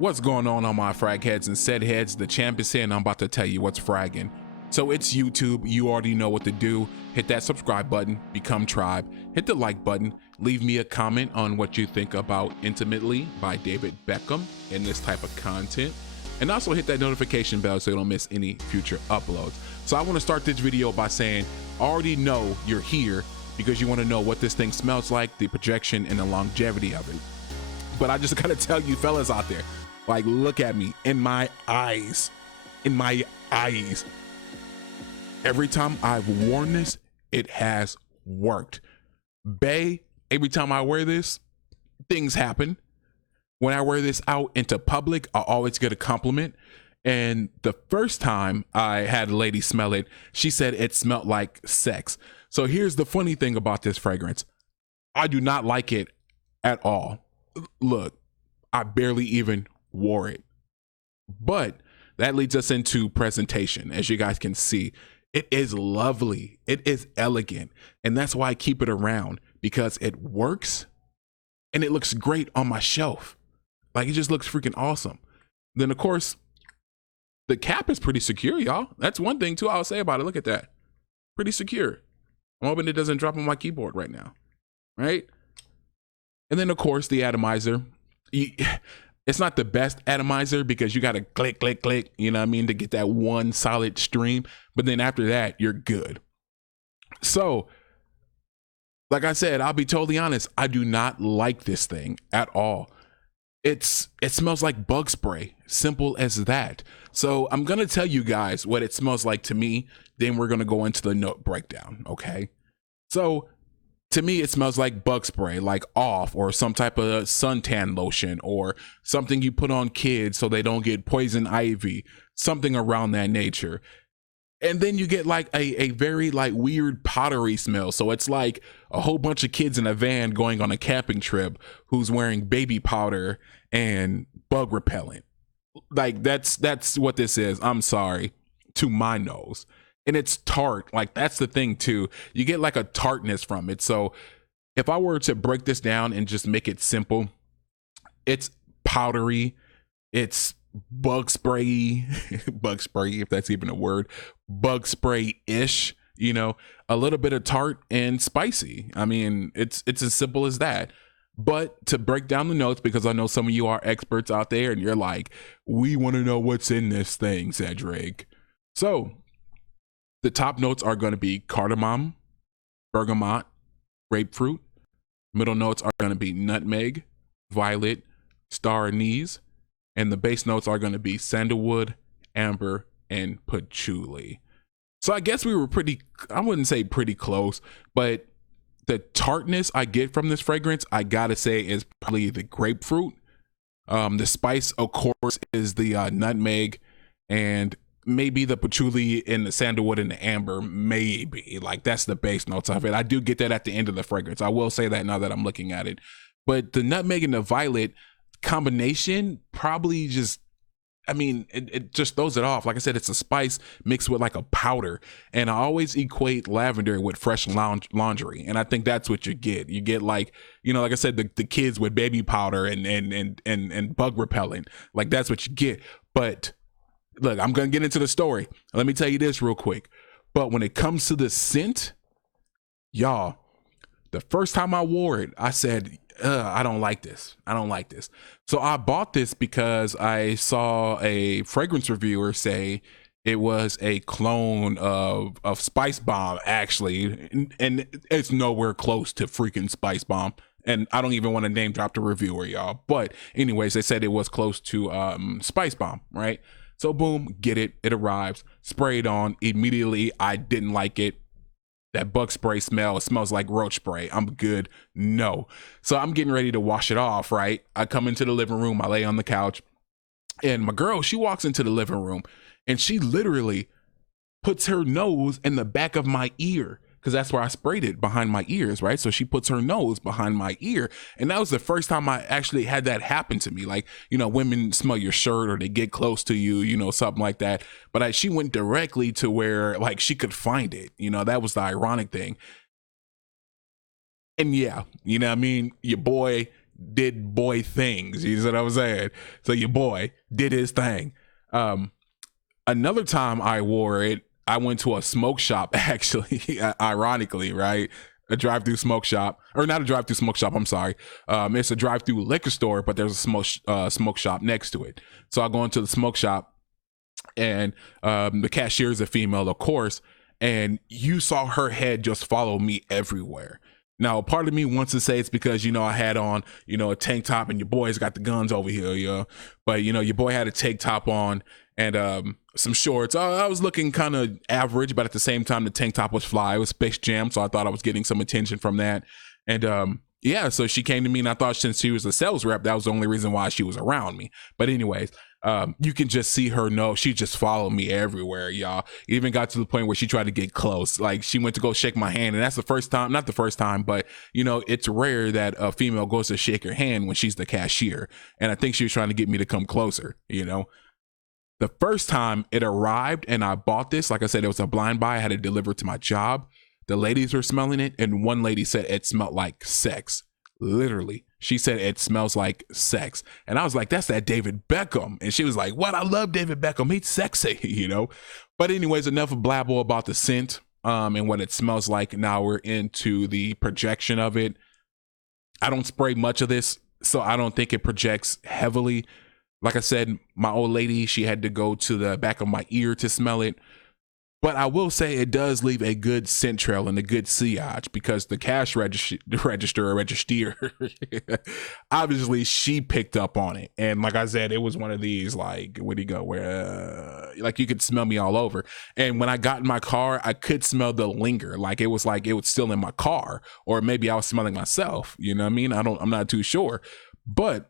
What's going on my frag heads and said heads? The champ is here and I'm about to tell you what's fragging. So it's YouTube, you already know what to do. Hit that subscribe button, become tribe, hit the like button, leave me a comment on what you think about Intimately by David Beckham and this type of content. And also hit that notification bell so you don't miss any future uploads. So I want to start this video by saying, I already know you're here because you want to know what this thing smells like, the projection and the longevity of it. But I just gotta tell you fellas out there, like, look at me in my eyes. Every time I've worn this, it has worked. Bae, every time I wear this, things happen. When I wear this out into public, I always get a compliment. And the first time I had a lady smell it, she said it smelled like sex. So here's the funny thing about this fragrance. I do not like it at all. Look, I barely even wore it. But that leads us into presentation. As you guys can see, it is lovely. It is elegant. And that's why I keep it around, because it works and it looks great on my shelf. Like, it just looks freaking awesome. Then of course, the cap is pretty secure, y'all. That's one thing too I'll say about it. Look at that. Pretty secure. I'm hoping it doesn't drop on my keyboard right now. Right? And then of course the atomizer. It's not the best atomizer because you got to click, click, click, you know what I mean, to get that one solid stream. But then after that, you're good. So, like I said, I'll be totally honest. I do not like this thing at all. It smells like bug spray. Simple as that. So I'm going to tell you guys what it smells like to me. Then we're going to go into the note breakdown. Okay. So to me, it smells like bug spray, like off, or some type of suntan lotion, or something you put on kids so they don't get poison ivy, something around that nature. And then you get like a very like weird powdery smell. So it's like a whole bunch of kids in a van going on a camping trip who's wearing baby powder and bug repellent. Like that's what this is. I'm sorry, to my nose. And it's tart. Like, that's the thing too. You get like a tartness from it. So if I were to break this down and just make it simple, it's powdery, it's bug spray, bug spray, if that's even a word, bug spray-ish, you know, a little bit of tart and spicy. I mean, it's as simple as that. But to break down the notes, because I know some of you are experts out there and you're like, we want to know what's in this thing, Cedric. So the top notes are going to be cardamom, bergamot, grapefruit. Middle notes are going to be nutmeg, violet, star anise. And the base notes are going to be sandalwood, amber, and patchouli. So I guess we were pretty, I wouldn't say pretty close, but the tartness I get from this fragrance, I gotta say, is probably the grapefruit. The spice, of course, is the nutmeg, and maybe the patchouli and the sandalwood and the amber, maybe. Like, that's the base notes of it. I do get that at the end of the fragrance. I will say that now that I'm looking at it. But the nutmeg and the violet combination probably just, I mean, it just throws it off. Like I said, it's a spice mixed with like a powder. And I always equate lavender with fresh laundry. And I think that's what you get. You get, like, you know, like I said, the kids with baby powder and bug repellent. Like, that's what you get. But look, I'm going to get into the story. Let me tell you this real quick. But when it comes to the scent, y'all, the first time I wore it, I said, I don't like this. I don't like this. So I bought this because I saw a fragrance reviewer say it was a clone of Spice Bomb, actually. And it's nowhere close to freaking Spice Bomb. And I don't even want to name drop the reviewer, y'all. But anyways, they said it was close to Spice Bomb, right? So boom, get it. It arrives, sprayed on immediately. I didn't like it. That bug spray smell, it smells like roach spray. I'm good. No. So I'm getting ready to wash it off, right? I come into the living room, I lay on the couch, and my girl, she walks into the living room and she literally puts her nose in the back of my ear, because that's where I sprayed it, behind my ears, right? So she puts her nose behind my ear. And that was the first time I actually had that happen to me. Like, you know, women smell your shirt or they get close to you, you know, something like that. But she went directly to where, like, she could find it. You know, that was the ironic thing. And yeah, you know what I mean? Your boy did boy things. You know what I'm saying? So your boy did his thing. Another time I wore it, I went to a smoke shop, actually, ironically, right? A drive-through smoke shop, or not a drive-through smoke shop, I'm sorry. It's a drive-through liquor store, but there's a smoke shop next to it. So I go into the smoke shop, and the cashier is a female, of course, and you saw her head just follow me everywhere. Now, part of me wants to say it's because, I had on, a tank top, and your boy's got the guns over here, but, your boy had a tank top on and some shorts. I was looking kind of average, but at the same time, the tank top was fly. It was Space Jam, so I thought I was getting some attention from that. And yeah, so she came to me, and I thought since she was a sales rep, that was the only reason why she was around me. But anyways, you can just see her know she just followed me everywhere, y'all. It even got to the point where she tried to get close. Like, she went to go shake my hand, and that's the first time, not the first time, but it's rare that a female goes to shake her hand when she's the cashier. And I think she was trying to get me to come closer. The first time it arrived and I bought this, like I said, it was a blind buy. I had it delivered to my job. The ladies were smelling it, and one lady said it smelled like sex. Literally, she said it smells like sex. And I was like, that's that David Beckham. And she was like, what? I love David Beckham. He's sexy, But anyways, enough of blabble about the scent and what it smells like. Now we're into the projection of it. I don't spray much of this, so I don't think it projects heavily. Like I said, my old lady, she had to go to the back of my ear to smell it. But I will say it does leave a good scent trail and a good sillage, because the cash register, obviously she picked up on it. And like I said, it was one of these, like, where'd he go? Where, like, you could smell me all over. And when I got in my car, I could smell the linger. Like it was still in my car, or maybe I was smelling myself. You know what I mean? I'm not too sure, but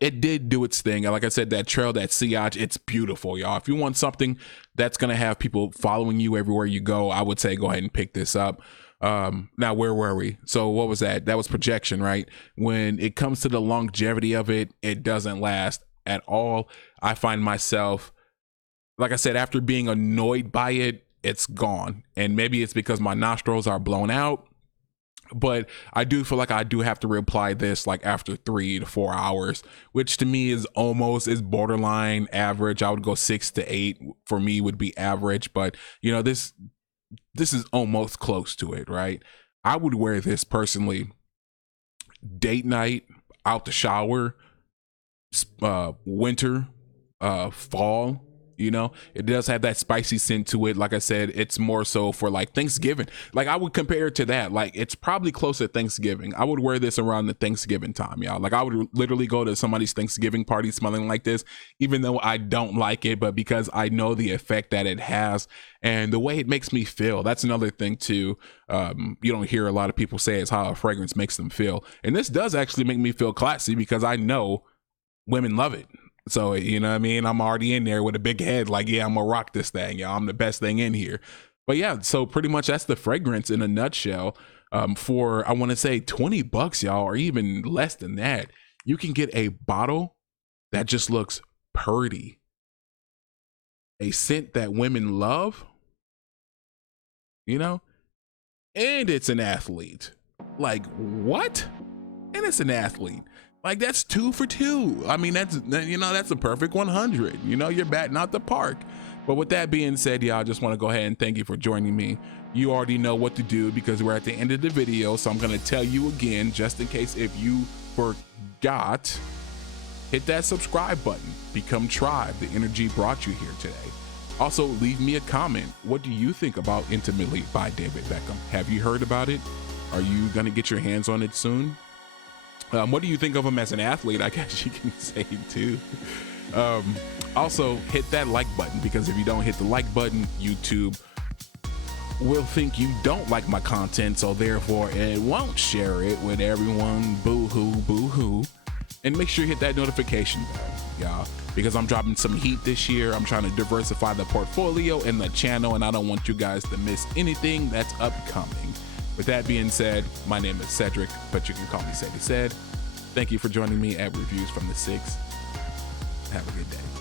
it did do its thing. Like I said, that trail, that sillage, it's beautiful, y'all. If you want something that's going to have people following you everywhere you go, I would say go ahead and pick this up. Now, where were we? So what was that? That was projection, right? When it comes to the longevity of it, it doesn't last at all. I find myself, like I said, after being annoyed by it, it's gone. And maybe it's because my nostrils are blown out. But I do feel like I do have to reapply this like after 3 to 4 hours, which to me is borderline average. I would go 6 to 8 for me would be average, but this is almost close to it, right? I would wear this personally date night, out the shower, winter, fall. It does have that spicy scent to it. Like I said, it's more so for like Thanksgiving. Like I would compare it to that. Like it's probably close to Thanksgiving. I would wear this around the Thanksgiving time, y'all. Like I would literally go to somebody's Thanksgiving party smelling like this, even though I don't like it, but because I know the effect that it has and the way it makes me feel. That's another thing too. You don't hear a lot of people say is how a fragrance makes them feel. And this does actually make me feel classy, because I know women love it. So, you know what I mean? I'm already in there with a big head. Like, yeah, I'm gonna rock this thing, y'all. I'm the best thing in here. But yeah, so pretty much that's the fragrance in a nutshell. For, I want to say $20, y'all, or even less than that, you can get a bottle that just looks purty. A scent that women love, and it's an athlete. Like, what? And it's an athlete. Like, that's 2 for 2. I mean, that's a perfect 100. You're batting out the park. But with that being said, y'all, I just want to go ahead and thank you for joining me. You already know what to do because we're at the end of the video. So I'm going to tell you again, just in case if you forgot, hit that subscribe button. Become Tribe. The energy brought you here today. Also, leave me a comment. What do you think about Intimately by David Beckham? Have you heard about it? Are you going to get your hands on it soon? What do you think of him as an athlete? I guess you can say too. Also, hit that like button, because if you don't hit the like button, YouTube will think you don't like my content, so therefore it won't share it with everyone. Boo-hoo, boo-hoo. And make sure you hit that notification bell, y'all, because I'm dropping some heat this year. I'm trying to diversify the portfolio and the channel, and I don't want you guys to miss anything that's upcoming. With that being said, my name is Cedric, but you can call me Ceddy Said. Thank you for joining me at Reviews from the 6. Have a good day.